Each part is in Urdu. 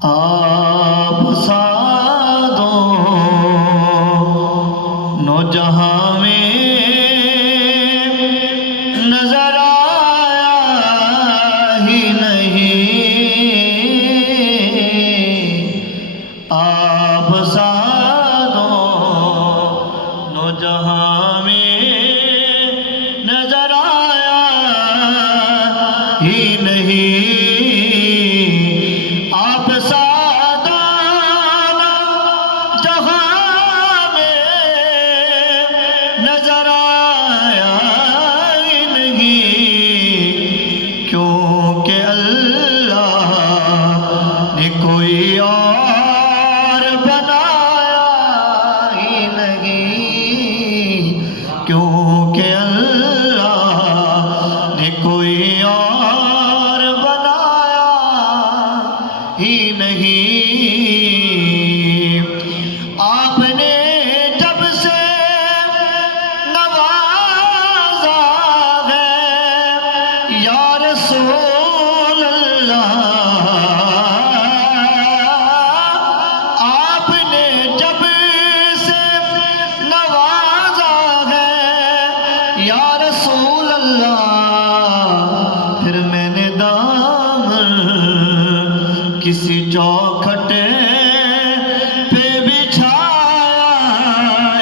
آپ سادوں نوجہاں میں نظر آیا ہی نہیں، آپ سادوں نوجہاں میں نظر آیا ہی نہیں، نظر آیا ہی نہیں، کیونکہ اللہ نے کوئی اور بنایا ہی نہیں، کیونکہ اللہ نے کوئی اور بنایا ہی نہیں۔ آپ نے جب سے یا رسول اللہ، آپ نے جب سے نوازا ہے یا رسول اللہ، پھر میں نے دامن کسی چوکھٹے پہ بچھایا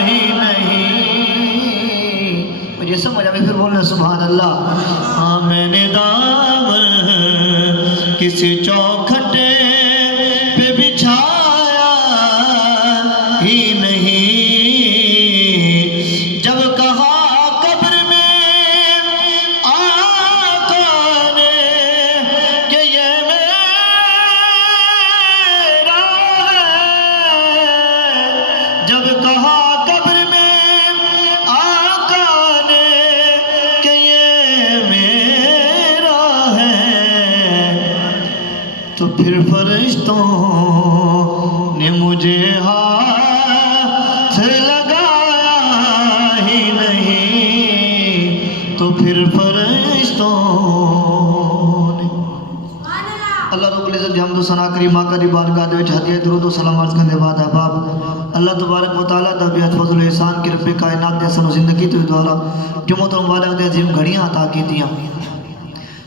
ہی نہیں۔ مجھے سمجھ آئے پھر بولنا سبحان اللہ۔ ہاں میں نے دامن کسی چوکھٹے پہ بچھایا ہی نہیں، جب کہا قبر میں آقا نے کہ یہ میرا ہے، جب کہا قبر میں آقا نے کہ یہ میرا ہے، تو پھر فرشتوں نے مجھے ہاتھ لگایا ہی نہیں، تو پھر فرشتوں نے اللہ رب العزت دی حمد و ثنا کری ماں کا دی بارگاہ دے وچ ہدیہ درود و سلام عرض کرنے بعد احباب، اللہ تبارک و تعالیٰ دا بیعت فضل و احسان کی رب کائنات دے سن و زندگی تو دوارا جمعۃ المبارک دے عظیم گھڑیاں عطا کیتیاں۔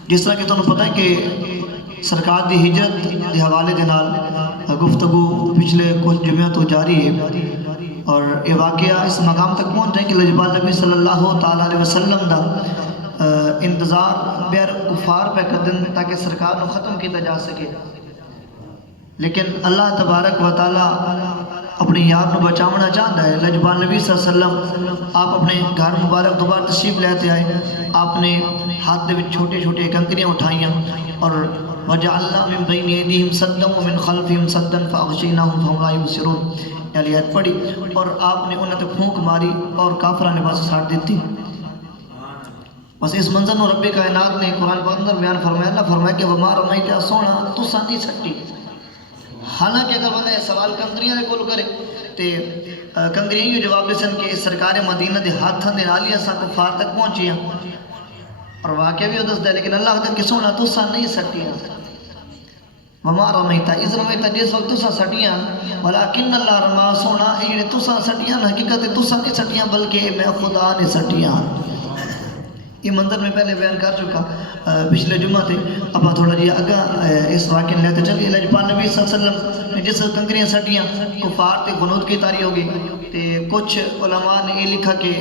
جس طرح کہ تمہیں پتہ ہے کہ سرکار دی ہجرت دے حوالے دے نال گفتگو پچھلے کچھ جمعہ تو جاری ہے، اور یہ واقعہ اس مقام تک پہنچ جائے کہ لجبال نبی صلی اللہ تعالیٰ علیہ وسلم دا انتظار بیر کفار پہ کردن تاکہ سرکار نو ختم کیتا جا سکے، لیکن اللہ تبارک و تعالیٰ اپنی یار نو بچاونا چاہتا ہے۔ لجبال نبی صلی اللہ علیہ وسلم آپ اپنے گھر مبارک دوبارہ تشریف لیتے آئے، آپ نے ہاتھ دے وچ چھوٹے چھوٹے کنکریاں اٹھائیاں، اور وَجَعَلْنَا مِن بَيْنِ أَيْدِيهِمْ سَدًّا وَمِنْ خَلْفِهِمْ سَدًّا فَأَغْشَيْنَاهُمْ فَهُمْ لَا يُبْصِرُونَ، یہ آیت پڑھی اور آپ نے انہیں تے پھونک ماری اور کافرہ نے بس ساڑھ دیتی۔ بس اس منظر نو رب کائنات نے قرآن پاک اندر بیان فرمایا، اللہ فرمایا کہ وَمَا رَمَيْتَ سونا تو سانی سٹی۔ حالانکہ اگر بندہ یہ سوال کنکریاں دے کول کرے تے کنکریاں یہ جواب دے سن کہ سرکار مدینہ دے ہاتھاں دے نال ہی اساں کفار تک پہنچیاں، اور واقعہ بھی دس دے، لیکن اللہ کہتا کہ سونا تو سان نہیں سٹیاں۔ وَمَا رَمَيْتَ اِذْ رَمَيْتَ جس وقت تو سا سٹیاں، وَلَكِنَّ اللَّهَ رَمَا سونا یہ تو سا سٹیاں، حقیقت تو سا نہیں سٹیاں بلکہ میں خدا نے سٹیاں۔ یہ منظر میں پہلے بیان کر چکا پچھلے جمعہ تھے، اب تھوڑا جی اگا اس واقعے میں لیتے چلیے۔ لجبال نبی صلی اللہ علیہ وسلم نے جس کنکریاں سٹیاں کفار تے غنود کی تاری ہو گئی، تے کچھ علماء نے یہ لکھا کہ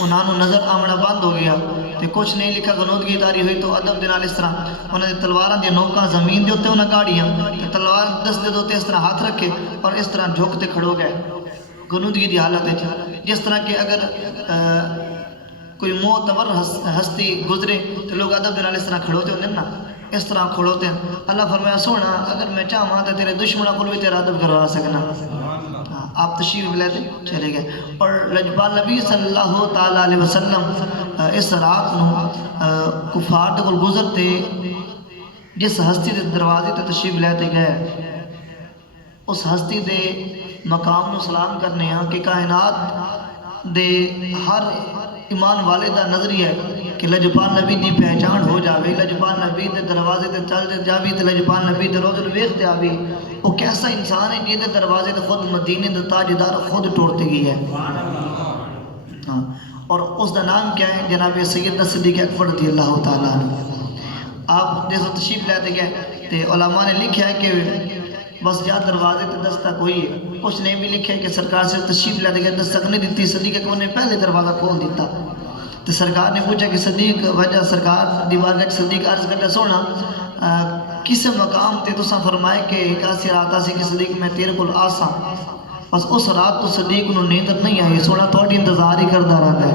انہاں نو نظر آمنا بند ہو گیا، تے کچھ نے لکھا غنود کی تاری ہوئی تو ادب دے نال اس طرح انہاں دے تلواراں دی نوکاں زمین دے اوتے انہاں گاڑیاں، تے تلوار دس دے دوتے اس طرح ہاتھ رکھے اور اس طرح جھکتے کھڑو گئے غنودگی دی حالت ہے، جس طرح کہ اگر کوئی معتبر ہستی گزرے تو لوگ ادب دے نال اس طرح کھڑوتے ہوتے ہیں نا، اس طرح کھڑوتے ہیں۔ اللہ فرمایا سونا اگر میں چاہاں تو تیرے دشمنوں کو بھی تیرا ادب کروا سکنا۔ آپ تشریف لیتے چلے گئے، اور لجبال نبی صلی اللہ تعالیٰ علیہ وسلم اس رات نو کفار دے کول گزرتے جس ہستی دے دروازے تے تشریف لیتے گئے، اس ہستی دے مقام نو سلام کرنے ہاں کہ کائنات دے ہر ایمان والے دا نظریہ ہے کہ لجپال نبی دی پہچان ہو جاوے، لجپال نبی دے دروازے تے چل جاوی تے لجپال نبی دے روزے ویکھتے آوی، وہ کیسا انسان ہے جہدے دروازے تے خود مدینے دا تاجدار خود ٹوڑتے گئی ہے۔ ہاں، اور اس دا نام کیا ہے؟ جناب سیدنا صدیق اکبر رضی اللہ تعالیٰ عنہ۔ آپ جیسے تشریف لیتے گئے تے علماء نے لکھا ہے کہ بس جا دروازے تے دستک ہوئی ہے، کچھ نے بھی لکھا ہے کہ سرکار سے تشریف لیتے گئے دستک نہیں دیتی، صدیق اکبر نے پہلے دروازہ کھول دیتا۔ تو سرکار نے پوچھا کہ صدیق وجہ سرکار دیوار گچ صدیق عرض کرتا سونا کس مقام تے تساں فرمائے کہ ایک آسی رات آسی کہ صدیق میں تیرے کل آسا، بس اس رات تو صدیق انہوں نیندر نہیں آئی، سونا توڑی انتظار ہی کردہ رہتا ہے۔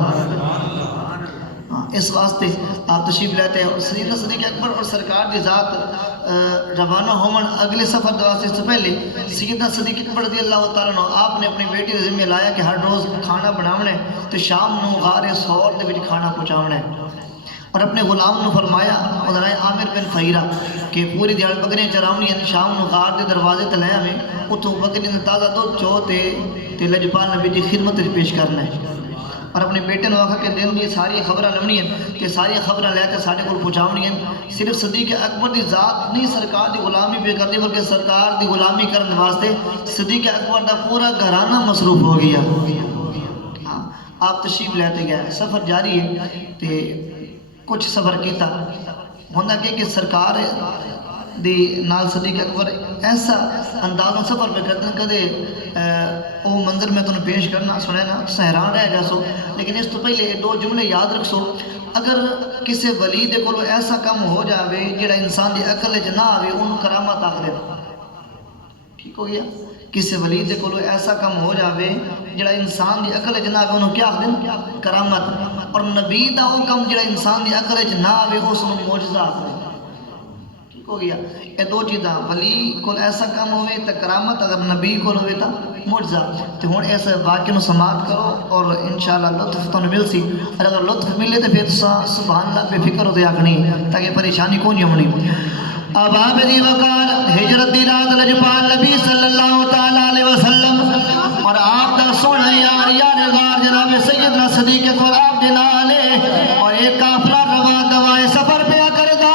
اس واسطے آپ تشریف لیتے ہیں اور سیدنا صدیق اکبر اور سرکار دی ذات روانہ ہومن اگلے سفر دواستے سے پہلے سیدنا صدیق اکبر رضی اللہ تعالیٰ عنہ آپ نے اپنی بیٹی کے ذمہ لایا کہ ہر روز کھانا بناونا ہے تو شام نو غار سور دے وچ کھانا پہنچاونا ہے، اور اپنے غلام نو فرمایا حضرت عامر بن فہیرہ کہ پوری دیہڑ بکریاں چراونی ہیں، شام نو غار دے دروازے تے لے آویں، اتوں بکری دا تازہ دودھ چو تے لجپال نبی دی خدمت وچ پیش کرنا ہے، اور اپنے بیٹے نے آخا کہ دن دی ساری خبریں لونی ہیں کہ ساری خبریں لے کے ساڑھے کو پہنچاونی ہیں۔ صرف صدیق اکبر دی ذات نہیں سرکار دی غلامی پہ کرنی بلکہ سرکار دی غلامی کرنے واسطے صدیق اکبر دا پورا گھرانہ مصروف ہو گیا۔ آپ تشریف لیتے گئے، سفر جاری ہے تے کچھ سفر کیتا ہوندہ کہ سرکار دی نال صدیق اکبر ایسا اندازہ سفر پہ کرتے ہیں کدے وہ منظر میں تمہیں پیش کرنا سنے نا حیران رہ جا سو، لیکن اس تو پہلے دو جملے یاد رکھ سو۔ اگر کسی ولی دے کولو ایسا کم ہو جاوے جڑا انسان دی عقل وچ نہ آوے انہوں کرامت آکھ دے، ٹھیک ہو گیا؟ کسی ولی دے کولو ایسا کم ہو جاوے جڑا انسان دی عقل وچ نہ آوے انہوں کیا آکھ دے؟ کرامت۔ اور نبی دا وہ کم جڑا انسان دی عقل وچ نہ آوے اس نوں معجزہ آکھ دے، ہو گیا؟ یہ دو چیزاں، ولی کو ایسا کم ہوئے تو کرامت، اگر نبی کو ہوئے تو معجزہ۔ تو ہوں اس واقعے میں سماعت کرو اور انشاءاللہ لطف تو مل سی، اور اگر لطف ملے تو پھر سبحان اللہ بے فکر ہو دیا کرنی تاکہ پریشانی کون نہیں ہونی۔ اب آپ دی وقار ہجرت دی رات لجپال نبی صلی اللہ تعالیٰ علیہ وسلم اور آپ کا سونا یار غار جناب سیدنا صدیق اکبر آپ دے نالے اور ایک قافلہ روا دوائے سفر پہ کردا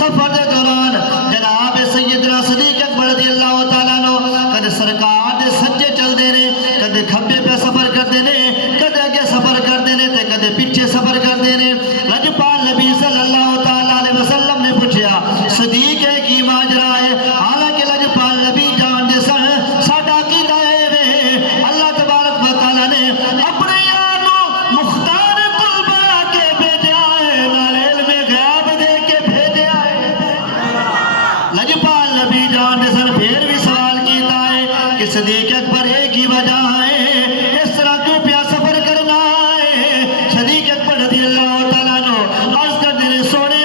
سفر دے دوران جناب سیدنا صدیق اکبر رضی اللہ تعالیٰ عنہ کدے سرکار دے سجے چل دے نے، کدے کھبے پہ سفر کر دے نے، کدے اگے سفر کر دے نے تے کدے پیچھے سفر کر دے نے۔ لجپال نبی صلی اللہ تعالیٰ علیہ وسلم نے پوچھا صدیق ہے کی ماجرا ہے؟ حالانکہ لجپال نبی جان دے سن ساڈا کیتا ہے اللہ تبارک و تعالیٰ نے اپنے یار نو مختار کل بنا کے بھیجا ہے، نال علم غیب دے کے بھیجا ہے۔ لجپال نبی جان دے سن پھر بھی سوال کیتا ہے کہ صدیق اکبر ایک ہی وجہ ہے اس طرح کیوں پیا سفر کرنا ہے؟ صدیق اکبر رضی اللہ تعالیٰ عنہ عرض کر دینے سونے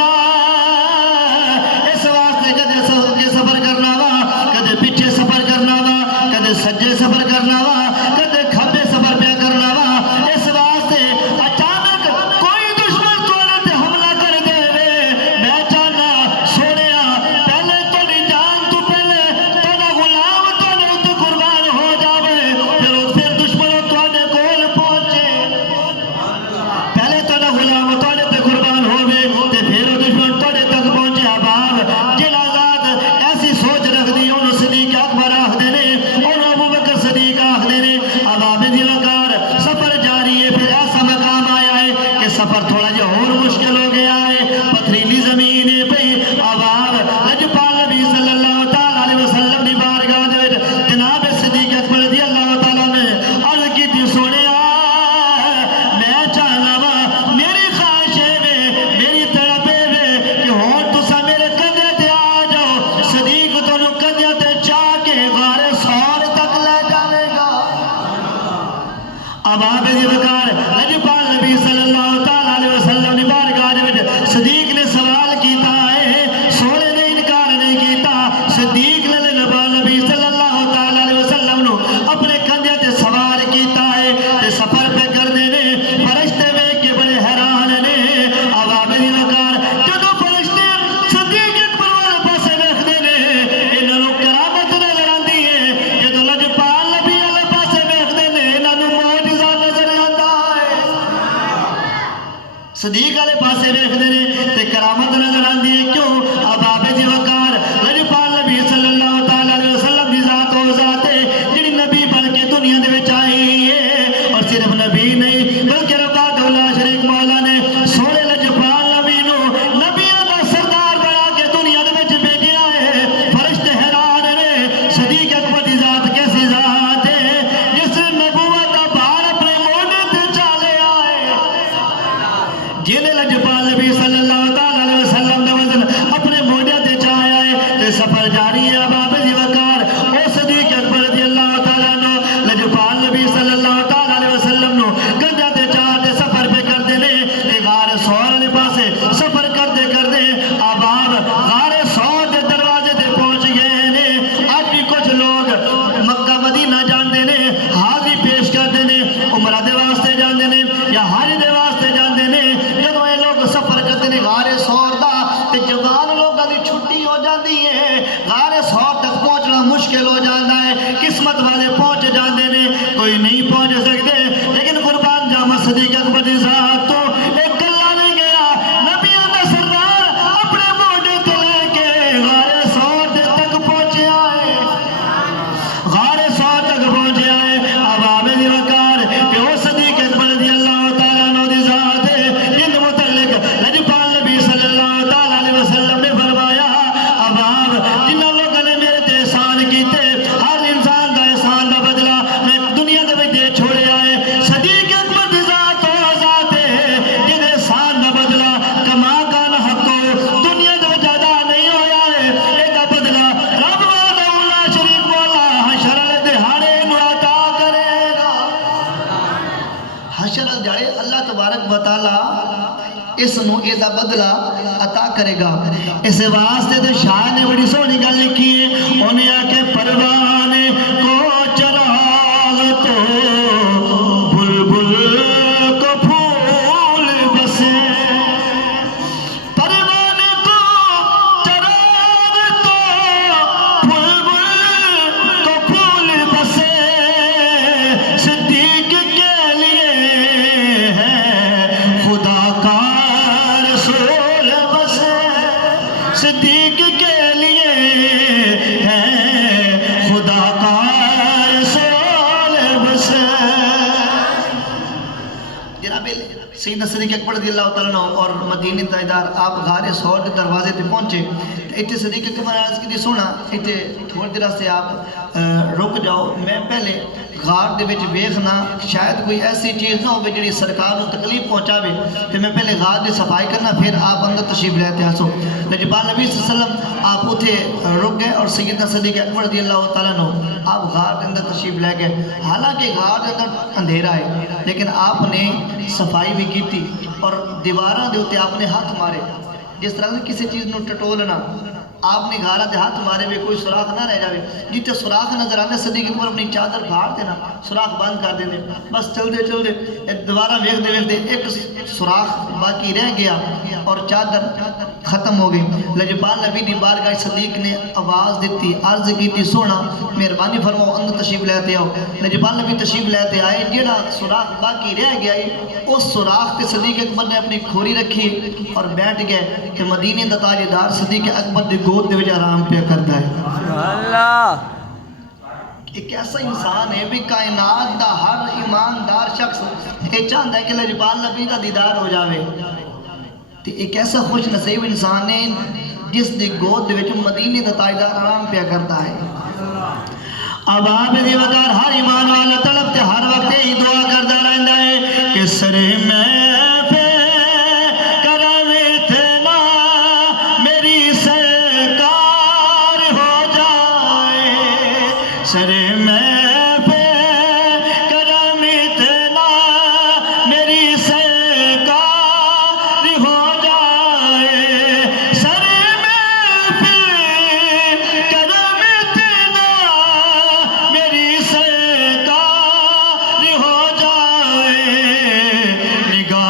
غار سور دا تے جوان لوگاں دی چھٹی ہو جاندی ہے، غار سور تک پہنچنا مشکل ہو جاتا ہے، قسمت والے پہنچ جاندے نے، کوئی نہیں پہنچ سکتے، لیکن قربان جاواں صدیق اکبر دی ذات تو ایک کلا نہیں گیا، نبیوں دا سردار اپنے موڈے تے لے کے غار سور دے تک پہنچیا ہے، غار سور تک پہنچیا ہے۔ اب آبے دی وقار کہ وہ صدیق اکبر رضی اللہ تعالیٰ عنہ دی ذات ہے، جن متعلق لجپال نبی صلی اللہ تعالیٰ علیہ وسلم نے فرمایا، اب آپ جنہوں لوگوں نے میرے تے احسان کیتے، ہر انسان دا احسان دا بدلہ میں دنیا دے میں دے چھوڑے آئے، صدیق اکبر دی ذات وہ ذات ہے جن احسان دا بدلہ کما کان حق ہو دنیا دے میں ادا نہیں ہویا ہے، ایک بدلہ رب وحدہ لا شریک مولا حشر والے دہاڑے نو عطا کرے گا۔ حشر والے دہاڑے اللہ تبارک و تعالی اس نو ایدا بدلہ عطا کرے گا۔ اس واسطے تے شاعر نے بڑی سونی گل لکھی ہے، انہیں آکے پروانے کو چراغ تو بلبل کو پھول بسے، پروانے کو چراغ تو بلبل کو پھول بسے، صدیق کے لیے ہے خدا کا رسول بسے، صدیق کے لیے ہے خدا کا رسول بسے۔ جناب سیدنا صدیق اکبر رضی اللہ تعالیٰ عنہ اور مدینی تاجدار آپ غار سور کے دروازے تے پہنچے، اتنے صدیق اکبر عرض کی سونا اتنے تھوڑی دیر سے آپ رک جاؤ، میں پہلے غار دے وچ ویکھنا شاید کوئی ایسی چیز نہ ہوے جڑی سرکار نو تکلیف پہنچاوے، تے میں پہلے غار دی صفائی کرنا پھر آپ اندر تشریف لے آتے آسو۔ لجپال نبی صلی اللہ علیہ وسلم آپ اتھے رک گئے اور سیدنا صدیق اکبر رضی اللہ تعالیٰ عنہ آپ غار کے اندر تشریف لے گئے، حالانکہ غار کے اندر اندھیرا ہے لیکن آپ نے صفائی بھی کی تھی اور دیواراں دے اوتے آپ نے ہاتھ مارے، جس طرح سے کسی چیز نو ٹٹولنا، آپ نے غارہ دے ہاتھ مارے بھی کوئی سراخ نہ رہ جاوے، جیتے سراخ نظر آنے صدیق اکبر اپنی چادر پھاڑ دینا، سراخ بند کر دینے، بس چل دے دوبارہ ویکھ دے ایک سراخ باقی رہ گیا اور چادر ختم ہو گئی۔ لجپال نبی دی بارگاہ صدیق نے آواز دیتی، عرض کی تھی سونا مہربانی فرماؤ اندر تشریف لیتے آؤ۔ لجپال نبی تشریف لیتے آئے، جیڑا سراخ باقی رہ گیا اس سراخ تے صدیق اکبر نے اپنی کھوری رکھی اور بیٹھ گئے کہ مدینے دا تاجدار صدیق اکبر دی گود دے وچ آرام پیا کرتا ہے۔ اللہ ایک ایسا انسان ہے بھی کائنات دا ہر ایماندار شخص یہ چاہتا ہے کہ لجپال نبی دا دیدار ہو جاوے، تے ایک ایسا خوش نصیب انسان ہے جس دی گود دے وچ مدینے دا تاجدار آرام پیا کرتا ہے۔ اب آپ دی وقار ہر ایمان والا طلب تے ہر وقت ہی دعا کرتا رہتا ہے کہ سرے میں پہ کرم اتنا میری سرکار ہو جائے، سرے میں پہ کرم اتنا میری سرکار ہو جائے، سرے میں پہ کرم اتنا میری سرکار ہو جائے، نگاہ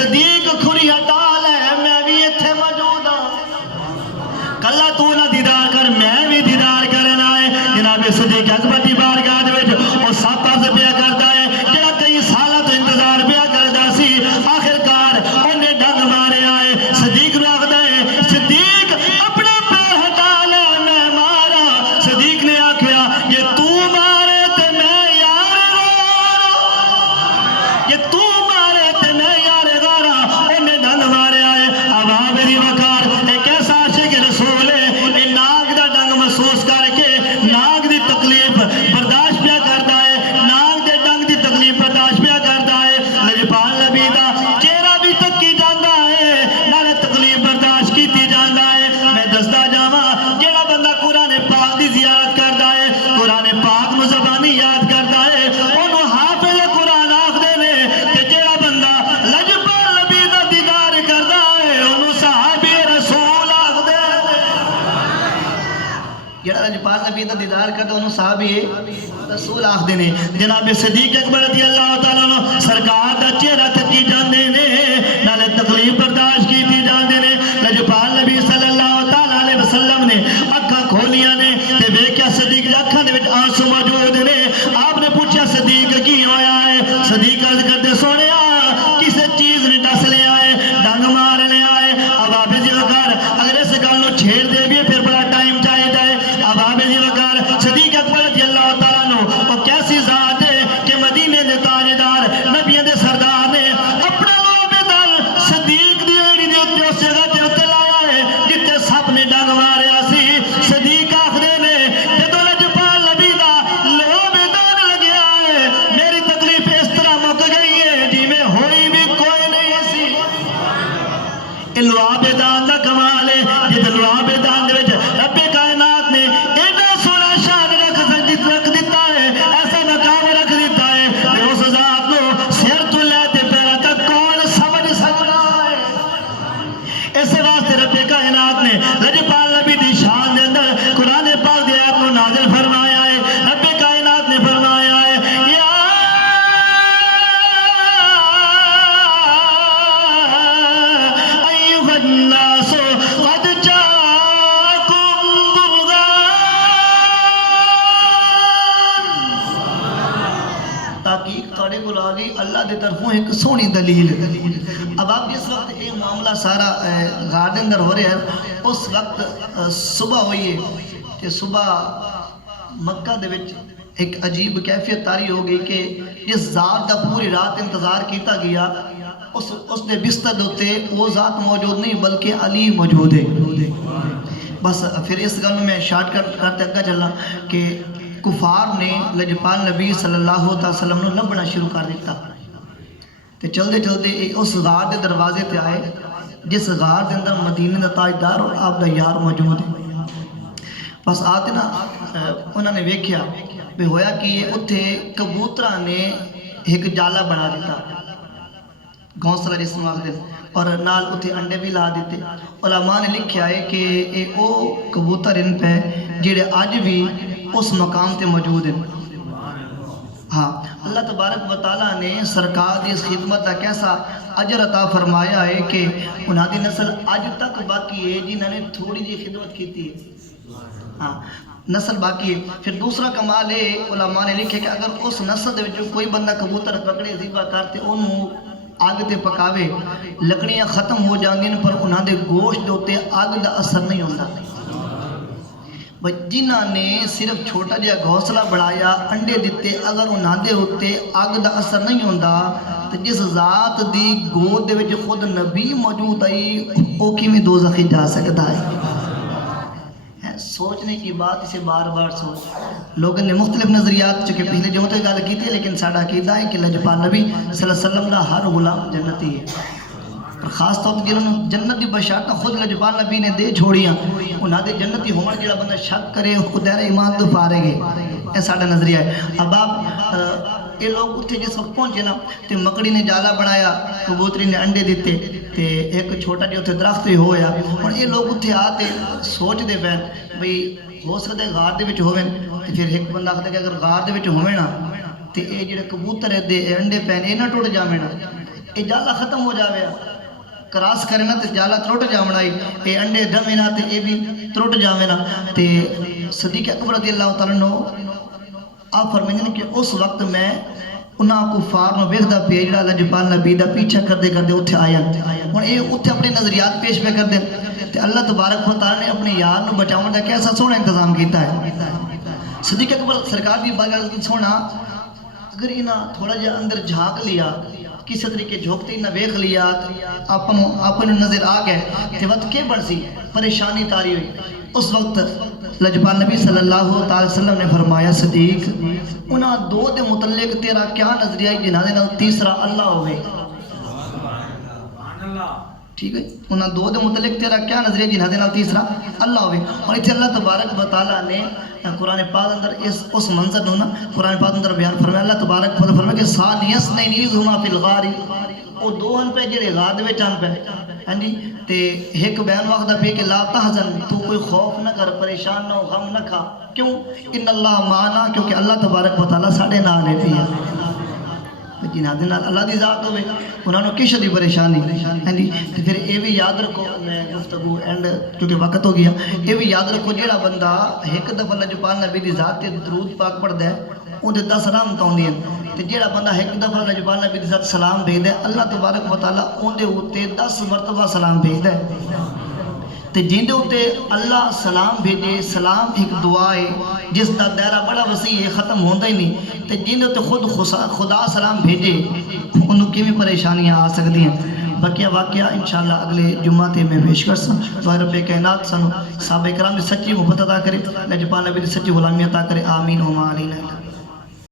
صدیق کھری ہٹا لے میں بھی اتھے موجود ہوں کلا تو نہ دیدار کر میں بھی دیدار کرنا ہے جناب صدیق اکبر دی بارگاہ دے وچ او سب عرض پیا کردا ہے جڑا کئی سالاں تو انتظار پیا کردا سی آخرکار اونے ڈنگ مارے آئے صدیق نو آکھدا ہے صدیق اپنا پیر ہٹا لے میں مارا صدیق نے آکھیا یہ تو مارے تے میں یار غارا یہ تو مارے تے میں یار غارا اونے ڈنگ مارے آئے عوام دی وقار ایک ایسا عاشق رسول ہے اے ناگ دا ڈنگ محسوس کر کے ناگ دی تکلیف برداشت پیا کردا ہے ناگ دے ڈنگ دی تکلیف برداشت پیا کردا ہے لجپال نبی دا چہرہ بھی تکی جاندا ہے نالے تکلیف برداشت کیتی جاندا ہے میں دسدا جاواں جیڑا بندہ قرآن پاک دی زیارت کردا ہے قرآن پاک نو زبانی یاد کردا ہے اونوں حافظ قرآن آکھدے نے تے جیڑا بندہ لجپال نبی دا دیدار کردا ہے اونوں صحابی رسول آکھدے نے جڑا لجپال نبی دا دیدار کردا انہوں صحابی رسول آکھدے نے جناب صدیق اکبر رضی اللہ تعالیٰ عنہ سرکار دا چہرہ تکی جاندے نے نالے تکلیف برداشت کیتی جاندے نے لجپال نبی صلی اللہ تعالیٰ علیہ وسلم نے اکھاں کھولیاں نے تے ویکھیا صدیق دی اکھاں دے وچ آنسو موجود نے آپ نے پوچھا صدیق کی ہویا ہے صدیق عرض کرتے سونیا کسے چیز نے ڈس لے آئے ڈنگ مار لے آئے اب آپ جی وقار اگر اس گل نو چھیڑ دے بھی پھر بڑا ٹائم چاہیے ہے اب آپ جی وقار صدیق اکبر رضی اللہ تعالیٰ عنہ وہ کیسی ذات ہے کہ مدینے دے تاجدار نبیوں دے سردار نے اپنا لوب دل صدیق دی ایڑی دے اوتے اس جگہ تے اوتے لایا ہے جتے سب نے ڈنگ ماریا سی صدیق آکھدے نے جدوں لجپال نبی دا لوب دل لگیا ہے میری تکلیف اس طرح مک گئی ہے جی میں ہوئی بھی کوئی نہیں سی لواب دان دا کمال ہے جد لواب دان دے وچ رب کائنات نے ایڈا سونا شان رکھ دیتا ہے ایسا مقام رکھ دیتا ہے کہ اس ذات نو سر تو لے تے پیرا تک کون سمجھ سکتا ہے اس واسطے رب کائنات نے لجپال نبی دی شان دے اندر قرآن پاک دی آیت کو نازل فرمایا ہے رب کائنات نے فرمایا ہے یا ایھا الناس قد جاءکم برہان تحقیق تھوڑے کو آگئی اللہ دے طرفوں ایک سونی دلیل اب آپ جس وقت یہ معاملہ سارا غار دے اندر ہو رہے ہیں اس وقت صبح ہوئی ہے کہ صبح مکہ دے وچ ایک عجیب کیفیت تاری ہو گئی کہ جس ذات دا پوری رات انتظار کیتا گیا اس نے بستر دوتے وہ ذات موجود نہیں بلکہ علی موجود ہے بس پھر اس گل میں شارٹ کرتے اگا چلا کہ کفار نے لجپال نبی صلی اللہ علیہ وسلم نے لبنا شروع کر دیتا تے چلتے چلتے اس غار دے دروازے تے آئے جس غار دے اندر مدینے دا تاجدار اور آپ دا یار موجود ہے بس آتے نا انہوں نے ویکھیا بھی ہویا کہ یہ اتھے کبوترہ نے ایک جالا بنا دیتا گھونسلہ جس میں آخر اور نال اتھے انڈے بھی لا دیتے علماء نے لکھیا ہے کہ او کبوتر ان پہ جڑے آج بھی اس مقام تے موجود ہیں ہاں اللہ تبارک و تعالیٰ نے سرکار دی اس خدمت کا کیسا اجر عطا فرمایا ہے کہ انہاں دی نسل آج تک باقی ہے جنہوں نے تھوڑی جی خدمت کی تھی ہاں نسل باقی ہے پھر دوسرا کمال ہے علماء نے لکھے کہ اگر اس نسل دے وچ کوئی بندہ کبوتر پکڑے ذبح کرتے انہوں آگ تے پکاوے لکڑیاں ختم ہو جاندین پر انہاں دے گوشت دے اوتے آگ دا اثر نہیں ہوتا جنہاں نے صرف چھوٹا جہا گھونسلہ بڑھایا انڈے دیتے اگر انہاں دے ہوتے آگ دا اثر نہیں ہوتا تو جس ذات دی گود دے وچ خود نبی موجود آئی او کیویں دوزخی جا سکتا ہے سوچنے کی بات اسے بار بار سوچ لوگوں نے مختلف نظریات چکے پچھلے جو تو گل کی تھی لیکن ساڈا عقیدہ ہے کہ لجپال نبی صلی اللہ علیہ وسلم کا ہر غلام جنتی ہے اور خاص طور پر جنہوں نے جنت دی بشارت خود لجپال نبی نے دے چھوڑیاں انہاں دے جنتی ہون جڑا بندہ شک کرے اس کو دائرہ ایمان تو پارے گے یہ ساڈا نظریہ ہے اب آپ یہ لوگ اتھے جس وقت پہنچے نا تو مکڑی نے جالا بنایا کبوتری نے انڈے دیتے تے ایک چھوٹا جو اتھے درخت ہی ہویا اور یہ لوگ اتھے آتے سوچ دے پین بھئی ہو سکتا ہے غار دے وچ ہوئے پھر ایک بندہ آخر کہ اگر غار دے وچ ہوئے نا تو یہ جڑے کبوتر ہے دے انڈے پین یہ نہ ٹوٹ جاوے نا یہ جالا ختم ہو جاوے کراس کرے نا تے جالا ترٹ جاونا یہ انڈے دمے نا تے یہ بھی ترٹ جاوے نا تے صدیق اکبر رضی اللہ تعالیٰ عنہ آپ فرمائیں کہ اس وقت میں انہاں کفار نو ویکھدا پیا جڑا لجپال نبی دا پیچھا کردے کردے اوتھے آیا ہن اے اوتھے اپنے نظریات پیش پہ کردے تے اللہ تبارک و تعالی نے اپنے یار نو بچاؤن دا کیسا سونا انتظام کیتا ہے صدیق اکبر سرکار بھی بات سونا اگر انہاں تھوڑا جہا اندر جھانک لیا کسی طریقے جھوکتے نہ ویکھ لیا اپنے نظر آ گئے تے وقت کے بڑھ سی پریشانی تاری ہوئی اس وقت لجپال نبی صلی اللہ علیہ وسلم نے فرمایا صدیق انہاں دو دے متعلق تیرا کیا نظریہ ہے جنہاں دے نال تیسرا اللہ ہوئے ٹھیک ہے انہاں دو دے متعلق تیرا کیا نظریہ ہے جنہاں دے نال تیسرا اللہ ہوئے اور اتھے اللہ تبارک و تعالیٰ نے قرآن پاک اندر اس منظر نو نا قرآن پاک اندر بیان فرمایا اللہ تبارک و تعالیٰ فرمایا کہ ثانیس نیزہما فی الغاری او دو ہن پہ جڑے غاد وچ ہن پہ ہاں جی تے ایک بیان وقت پہ کہ لا تحزن تو کوئی خوف نہ کر پریشان نہ ہو غم نہ کھا کیوں ان اللہ معنا کیونکہ اللہ تبارک و تعالیٰ ساڈے نال رہتی ہے جنہاں دے نال اللہ دی ذات ہوئے انہاں نو کس دی پریشانی ہاں جی تے پھر اے بھی یاد رکھو میں گفتگو اینڈ کیونکہ وقت ہو گیا اے بھی یاد رکھو جیڑا بندہ ایک دفعہ لجپال نبی دی ذات تے درود پاک پڑھدا ہے اون دے 10 رحمت ہوندیاں تے جیڑا بندہ ایک دفعہ لجپال نبی دی ذات سلام بھیجدا ہے اللہ تبارک و تعالیٰ اون دے اوتے 10 مرتبہ سلام بھیجدا ہے تے جن دے اوتے اللہ سلام بھیجے سلام ایک دعا ہے جس دا دائرہ بڑا وسیع ہے ختم ہوندا ہی نہیں تے جن دے اوتے خود خدا سلام بھیجے انہوں کی بھی پریشانیاں آ سکتی ہیں بقیہ واقعہ انشاءاللہ اگلے جمعہ تے میں پیش کر سن تو رب کائنات سانو صحابہ کرام دی سچی محبت عطا کرے لجپال نبی دی سچی غلامی عطا کرے آمین و ما علینا